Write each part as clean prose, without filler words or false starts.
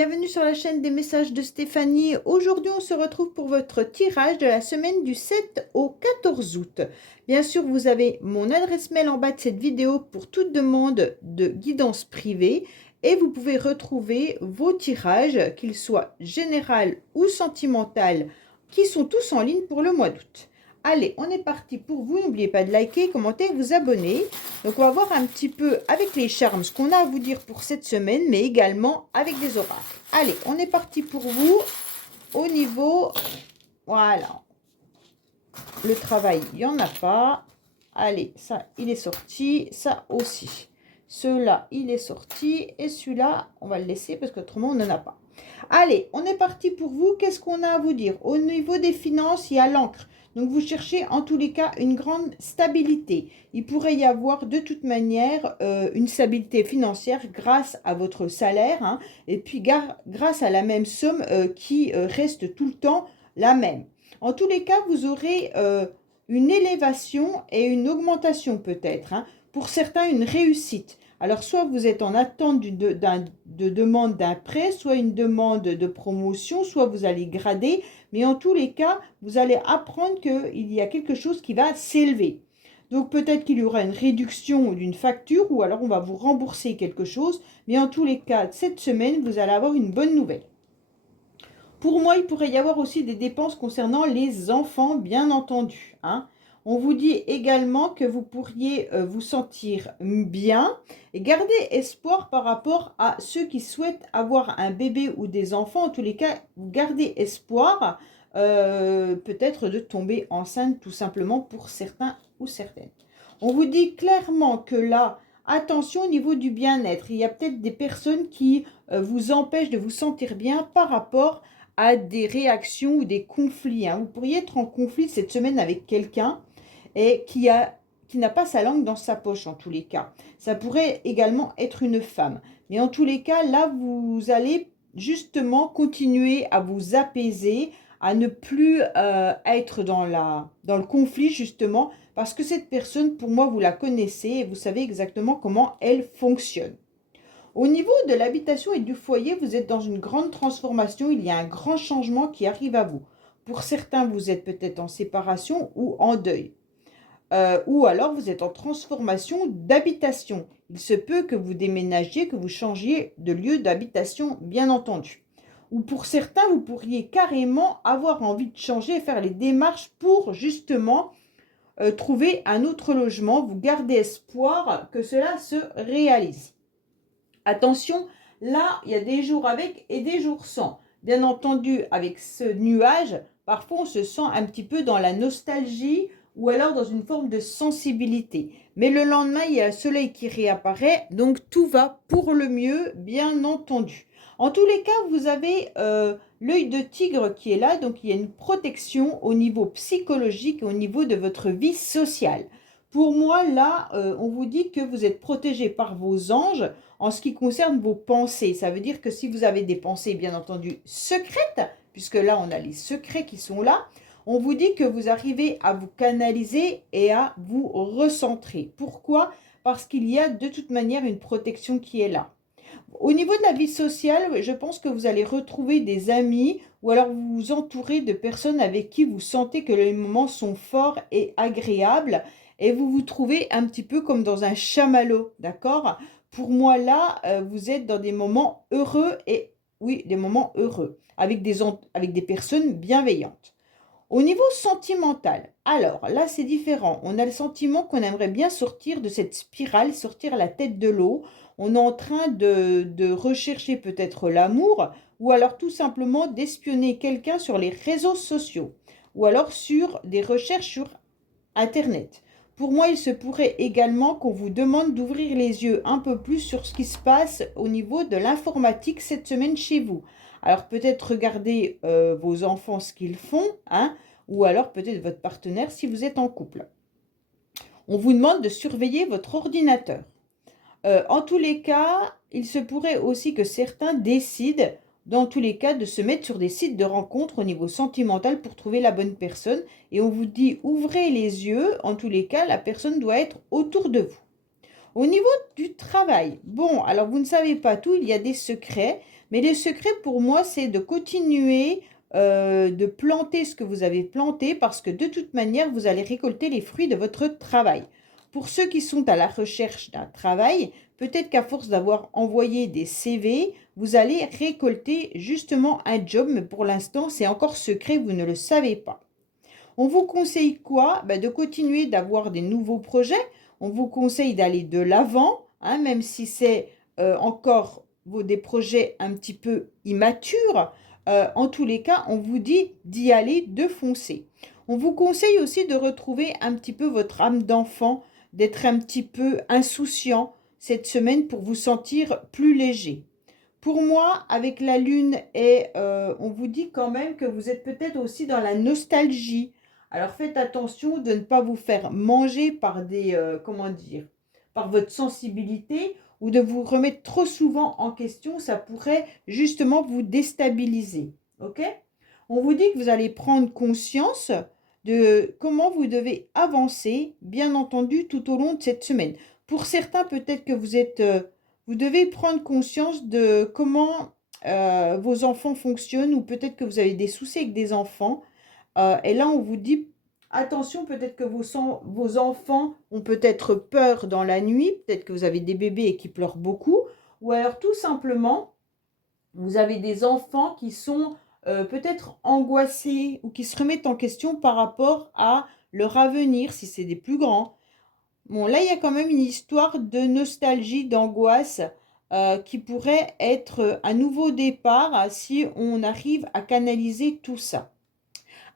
bienvenue sur la chaîne des messages de Stéphanie. Aujourd'hui, on se retrouve pour votre tirage de la semaine du 7 au 14 août. Bien sûr, vous avez mon adresse mail en bas de cette vidéo pour toute demande de guidance privée et vous pouvez retrouver vos tirages, qu'ils soient général ou sentimental, qui sont tous en ligne pour le mois d'août. Allez, on est parti pour vous. N'oubliez pas de liker, commenter, vous abonner. Donc, on va voir un petit peu avec les charmes ce qu'on a à vous dire pour cette semaine, mais également avec des oracles. Allez, on est parti pour vous au niveau... Voilà. Le travail, il n'y en a pas. Allez, ça, il est sorti. Ça aussi. Celui-là, il est sorti. Et celui-là, on va le laisser parce qu'autrement, on n'en a pas. Allez, on est parti pour vous. Qu'est-ce qu'on a à vous dire? Au niveau des finances, il y a l'encre. Donc, vous cherchez en tous les cas une grande stabilité. Il pourrait y avoir de toute manière une stabilité financière grâce à votre salaire. Hein, et puis, grâce à la même somme qui reste tout le temps la même. En tous les cas, vous aurez une élévation et une augmentation peut-être. Hein, pour certains, une réussite. Alors, soit vous êtes en attente de demande d'un prêt, soit une demande de promotion, soit vous allez grader. Mais en tous les cas, vous allez apprendre qu'il y a quelque chose qui va s'élever. Donc, peut-être qu'il y aura une réduction d'une facture ou alors on va vous rembourser quelque chose. Mais en tous les cas, cette semaine, vous allez avoir une bonne nouvelle. Pour moi, il pourrait y avoir aussi des dépenses concernant les enfants, bien entendu. Hein. On vous dit également que vous pourriez vous sentir bien et garder espoir par rapport à ceux qui souhaitent avoir un bébé ou des enfants. En tous les cas, gardez espoir peut-être de tomber enceinte tout simplement pour certains ou certaines. On vous dit clairement que là, attention au niveau du bien-être. Il y a peut-être des personnes qui vous empêchent de vous sentir bien par rapport à des réactions ou des conflits. Hein. Vous pourriez être en conflit cette semaine avec quelqu'un et qui n'a pas sa langue dans sa poche en tous les cas. Ça pourrait également être une femme. Mais en tous les cas, là, vous allez justement continuer à vous apaiser, à ne plus être dans le conflit justement, parce que cette personne, pour moi, vous la connaissez et vous savez exactement comment elle fonctionne. Au niveau de l'habitation et du foyer, vous êtes dans une grande transformation. Il y a un grand changement qui arrive à vous. Pour certains, vous êtes peut-être en séparation ou en deuil. Ou alors, vous êtes en transformation d'habitation. Il se peut que vous déménagiez, que vous changiez de lieu d'habitation, bien entendu. Ou pour certains, vous pourriez carrément avoir envie de changer et faire les démarches pour justement trouver un autre logement. Vous gardez espoir que cela se réalise. Attention, là, il y a des jours avec et des jours sans. Bien entendu, avec ce nuage, parfois on se sent un petit peu dans la nostalgie ou alors dans une forme de sensibilité. Mais le lendemain, il y a le soleil qui réapparaît, donc tout va pour le mieux, bien entendu. En tous les cas, vous avez l'œil de tigre qui est là, donc il y a une protection au niveau psychologique et au niveau de votre vie sociale. Pour moi, là, on vous dit que vous êtes protégé par vos anges en ce qui concerne vos pensées. Ça veut dire que si vous avez des pensées, bien entendu, secrètes, puisque là, on a les secrets qui sont là, on vous dit que vous arrivez à vous canaliser et à vous recentrer. Pourquoi? Parce qu'il y a de toute manière une protection qui est là. Au niveau de la vie sociale, je pense que vous allez retrouver des amis ou alors vous vous entourez de personnes avec qui vous sentez que les moments sont forts et agréables et vous vous trouvez un petit peu comme dans un chamallow, d'accord? Pour moi, là, vous êtes dans des moments heureux et oui, des moments heureux avec des personnes bienveillantes. Au niveau sentimental, alors là c'est différent. On a le sentiment qu'on aimerait bien sortir de cette spirale, sortir la tête de l'eau. On est en train de rechercher peut-être l'amour ou alors tout simplement d'espionner quelqu'un sur les réseaux sociaux ou alors sur des recherches sur Internet. Pour moi, il se pourrait également qu'on vous demande d'ouvrir les yeux un peu plus sur ce qui se passe au niveau de l'informatique cette semaine chez vous. Alors peut-être regarder vos enfants ce qu'ils font, hein, ou alors peut-être votre partenaire si vous êtes en couple. On vous demande de surveiller votre ordinateur. En tous les cas, il se pourrait aussi que certains décident, dans tous les cas, de se mettre sur des sites de rencontres au niveau sentimental pour trouver la bonne personne. Et on vous dit, ouvrez les yeux, en tous les cas, la personne doit être autour de vous. Au niveau du travail, bon, alors vous ne savez pas tout, il y a des secrets, mais les secrets pour moi, c'est de continuer de planter ce que vous avez planté parce que de toute manière, vous allez récolter les fruits de votre travail. Pour ceux qui sont à la recherche d'un travail, peut-être qu'à force d'avoir envoyé des CV, vous allez récolter justement un job, mais pour l'instant, c'est encore secret, vous ne le savez pas. On vous conseille quoi? Ben, de continuer d'avoir des nouveaux projets. On vous conseille d'aller de l'avant, hein, même si c'est encore des projets un petit peu immatures. En tous les cas, on vous dit d'y aller, de foncer. On vous conseille aussi de retrouver un petit peu votre âme d'enfant, d'être un petit peu insouciant cette semaine pour vous sentir plus léger. Pour moi, avec la lune, on vous dit quand même que vous êtes peut-être aussi dans la nostalgie. Alors faites attention de ne pas vous faire manger par comment dire, par votre sensibilité ou de vous remettre trop souvent en question. Ça pourrait justement vous déstabiliser. Ok? On vous dit que vous allez prendre conscience de comment vous devez avancer, bien entendu, tout au long de cette semaine. Pour certains, peut-être que vous devez prendre conscience de comment vos enfants fonctionnent ou peut-être que vous avez des soucis avec des enfants. Et là, on vous dit, attention, peut-être que vos enfants ont peut-être peur dans la nuit, peut-être que vous avez des bébés et qui pleurent beaucoup, ou alors tout simplement, vous avez des enfants qui sont peut-être angoissés ou qui se remettent en question par rapport à leur avenir, si c'est des plus grands. Bon, là, il y a quand même une histoire de nostalgie, d'angoisse qui pourrait être un nouveau départ si on arrive à canaliser tout ça.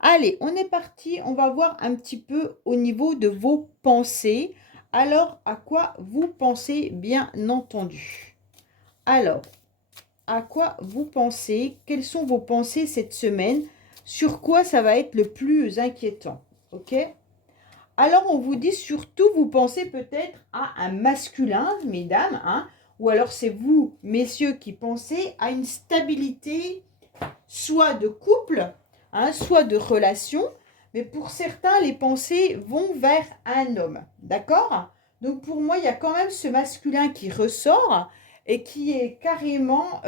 Allez, on est parti. On va voir un petit peu au niveau de vos pensées. Alors, à quoi vous pensez, bien entendu? Alors, à quoi vous pensez? Quelles sont vos pensées cette semaine? Sur quoi ça va être le plus inquiétant? Ok? Alors, on vous dit surtout, vous pensez peut-être à un masculin, mesdames, hein, ou alors c'est vous, messieurs, qui pensez à une stabilité, soit de couple, hein, soit de relation, mais pour certains, les pensées vont vers un homme, d'accord? Donc, pour moi, il y a quand même ce masculin qui ressort et qui est carrément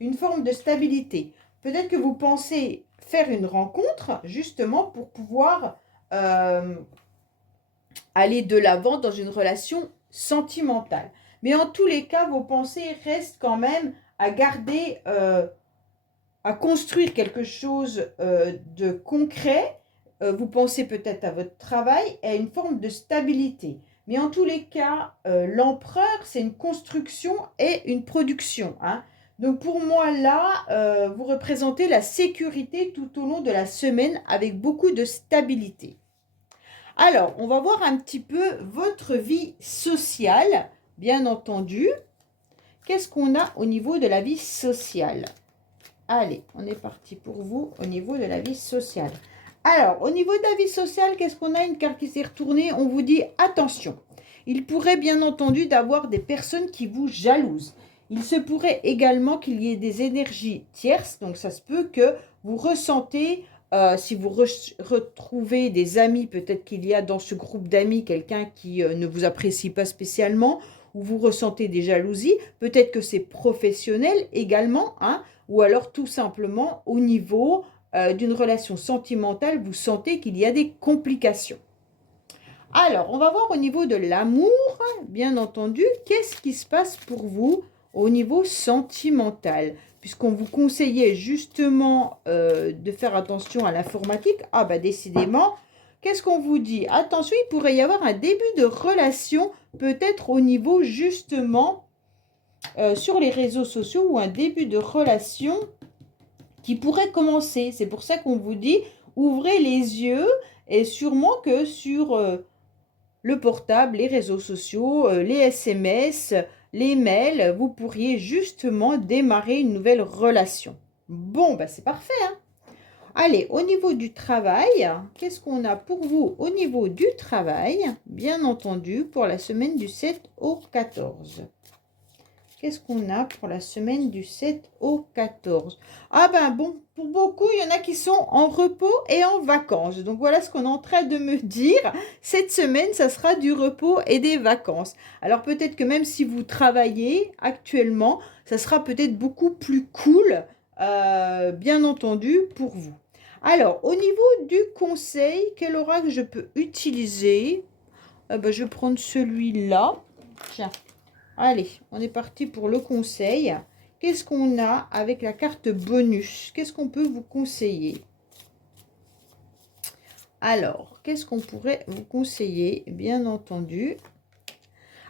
une forme de stabilité. Peut-être que vous pensez faire une rencontre, justement, pour pouvoir aller de l'avant dans une relation sentimentale. Mais en tous les cas, vos pensées restent quand même à garder, à construire quelque chose de concret. Vous pensez peut-être à votre travail et à une forme de stabilité. Mais en tous les cas, l'empereur, c'est une construction et une production, hein. Donc pour moi, là, vous représentez la sécurité tout au long de la semaine avec beaucoup de stabilité. Alors, on va voir un petit peu votre vie sociale, bien entendu. Qu'est-ce qu'on a au niveau de la vie sociale? Allez, on est parti pour vous au niveau de la vie sociale. Alors, au niveau de la vie sociale, qu'est-ce qu'on a? Une carte qui s'est retournée. On vous dit, attention, il pourrait bien entendu d'avoir des personnes qui vous jalousent. Il se pourrait également qu'il y ait des énergies tierces. Donc, ça se peut que vous ressentez... si vous retrouvez des amis, peut-être qu'il y a dans ce groupe d'amis quelqu'un qui ne vous apprécie pas spécialement, ou vous ressentez des jalousies, peut-être que c'est professionnel également, hein, ou alors tout simplement au niveau d'une relation sentimentale, vous sentez qu'il y a des complications. Alors, on va voir au niveau de l'amour, bien entendu, qu'est-ce qui se passe pour vous au niveau sentimental, puisqu'on vous conseillait justement de faire attention à l'informatique. Ah bah décidément, qu'est-ce qu'on vous dit? Attention, il pourrait y avoir un début de relation, peut-être au niveau justement sur les réseaux sociaux, ou un début de relation qui pourrait commencer. C'est pour ça qu'on vous dit, ouvrez les yeux, et sûrement que sur le portable, les réseaux sociaux, les SMS, les mails, vous pourriez justement démarrer une nouvelle relation. Bon, bah c'est parfait, hein. Allez, au niveau du travail, qu'est-ce qu'on a pour vous au niveau du travail? Bien entendu, pour la semaine du 7 au 14. Qu'est-ce qu'on a pour la semaine du 7 au 14? Ah ben bon, pour beaucoup, il y en a qui sont en repos et en vacances. Donc voilà ce qu'on est en train de me dire. Cette semaine, ça sera du repos et des vacances. Alors peut-être que même si vous travaillez actuellement, ça sera peut-être beaucoup plus cool, bien entendu, pour vous. Alors, au niveau du conseil, quel oracle je peux utiliser? Je vais prendre celui-là. Tiens. Allez, on est parti pour le conseil. Qu'est-ce qu'on a avec la carte bonus? Qu'est-ce qu'on peut vous conseiller? Alors, qu'est-ce qu'on pourrait vous conseiller? Bien entendu.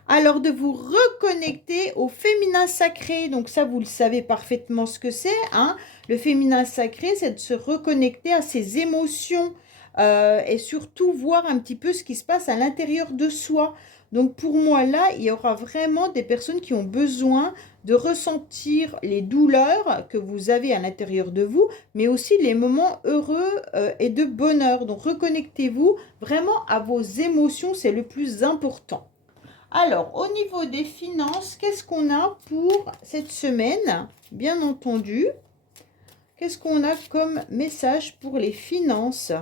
Alors, de vous reconnecter au féminin sacré. Donc ça, vous le savez parfaitement ce que c'est, hein? Le féminin sacré, c'est de se reconnecter à ses émotions et surtout voir un petit peu ce qui se passe à l'intérieur de soi. Donc pour moi, là, il y aura vraiment des personnes qui ont besoin de ressentir les douleurs que vous avez à l'intérieur de vous, mais aussi les moments heureux et de bonheur. Donc reconnectez-vous vraiment à vos émotions, c'est le plus important. Alors, au niveau des finances, qu'est-ce qu'on a pour cette semaine? Bien entendu, qu'est-ce qu'on a comme message pour les finances?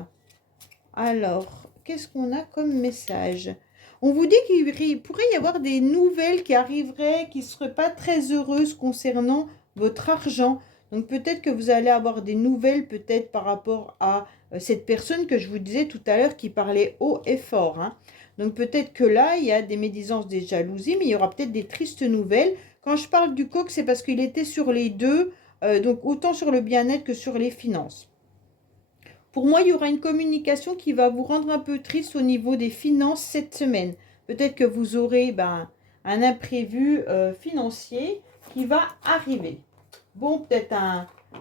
Alors, qu'est-ce qu'on a comme message? On vous dit qu'il pourrait y avoir des nouvelles qui arriveraient, qui ne seraient pas très heureuses concernant votre argent. Donc, peut-être que vous allez avoir des nouvelles, peut-être par rapport à cette personne que je vous disais tout à l'heure qui parlait haut et fort, hein. Donc, peut-être que là, il y a des médisances, des jalousies, mais il y aura peut-être des tristes nouvelles. Quand je parle du coq, c'est parce qu'il était sur les deux, donc autant sur le bien-être que sur les finances. Pour moi, il y aura une communication qui va vous rendre un peu triste au niveau des finances cette semaine. Peut-être que vous aurez un imprévu financier qui va arriver. Bon, peut-être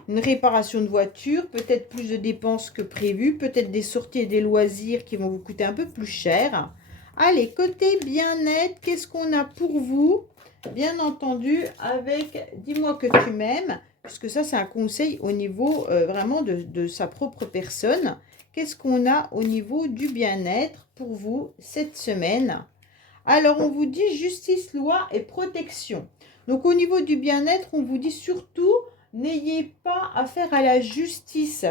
une réparation de voiture, peut-être plus de dépenses que prévu, peut-être des sorties et des loisirs qui vont vous coûter un peu plus cher. Allez, côté bien-être, qu'est-ce qu'on a pour vous? Bien entendu, avec « Dis-moi que tu m'aimes », puisque ça, c'est un conseil au niveau vraiment de sa propre personne. Qu'est-ce qu'on a au niveau du bien-être pour vous cette semaine? Alors, on vous dit justice, loi et protection. Donc, au niveau du bien-être, on vous dit surtout, n'ayez pas affaire à la justice.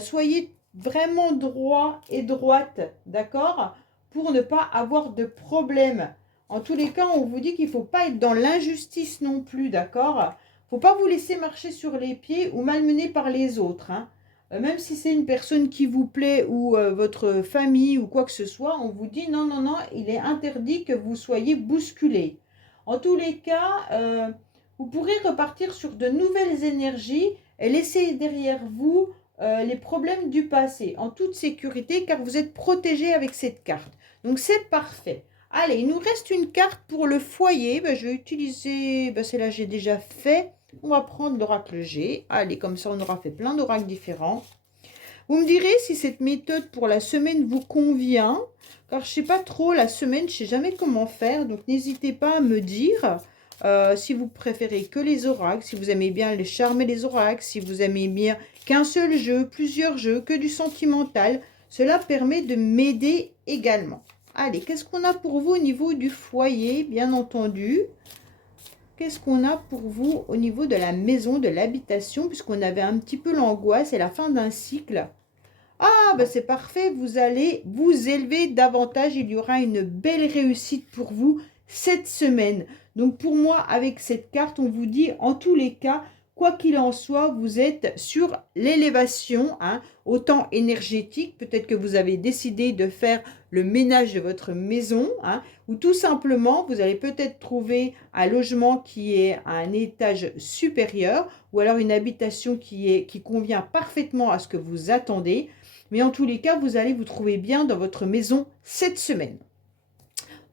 Soyez vraiment droit et droite, d'accord? Pour ne pas avoir de problème. En tous les cas, on vous dit qu'il ne faut pas être dans l'injustice non plus, d'accord? Il ne faut pas vous laisser marcher sur les pieds ou malmener par les autres, hein. Même si c'est une personne qui vous plaît ou votre famille ou quoi que ce soit, on vous dit non, non, non, il est interdit que vous soyez bousculé. En tous les cas, vous pourrez repartir sur de nouvelles énergies et laisser derrière vous les problèmes du passé en toute sécurité car vous êtes protégé avec cette carte. Donc c'est parfait. Allez, il nous reste une carte pour le foyer. Je vais utiliser, celle-là j'ai déjà fait. On va prendre l'oracle G. Allez, comme ça, on aura fait plein d'oracles différents. Vous me direz si cette méthode pour la semaine vous convient. Car je ne sais pas trop, la semaine, je ne sais jamais comment faire. Donc, n'hésitez pas à me dire si vous préférez que les oracles, si vous aimez bien les charmes et les oracles, si vous aimez bien qu'un seul jeu, plusieurs jeux, que du sentimental. Cela permet de m'aider également. Allez, qu'est-ce qu'on a pour vous au niveau du foyer, bien entendu? Qu'est-ce qu'on a pour vous au niveau de la maison, de l'habitation, puisqu'on avait un petit peu l'angoisse et la fin d'un cycle? Ah, c'est parfait, vous allez vous élever davantage, il y aura une belle réussite pour vous cette semaine. Donc pour moi, avec cette carte, on vous dit en tous les cas, quoi qu'il en soit, vous êtes sur l'élévation, hein, autant énergétique, peut-être que vous avez décidé de faire le ménage de votre maison, hein, ou tout simplement, vous allez peut-être trouver un logement qui est à un étage supérieur, ou alors une habitation qui convient parfaitement à ce que vous attendez. Mais en tous les cas, vous allez vous trouver bien dans votre maison cette semaine.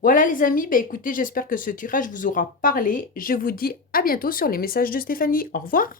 Voilà les amis, écoutez, j'espère que ce tirage vous aura parlé. Je vous dis à bientôt sur les messages de Stéphanie. Au revoir.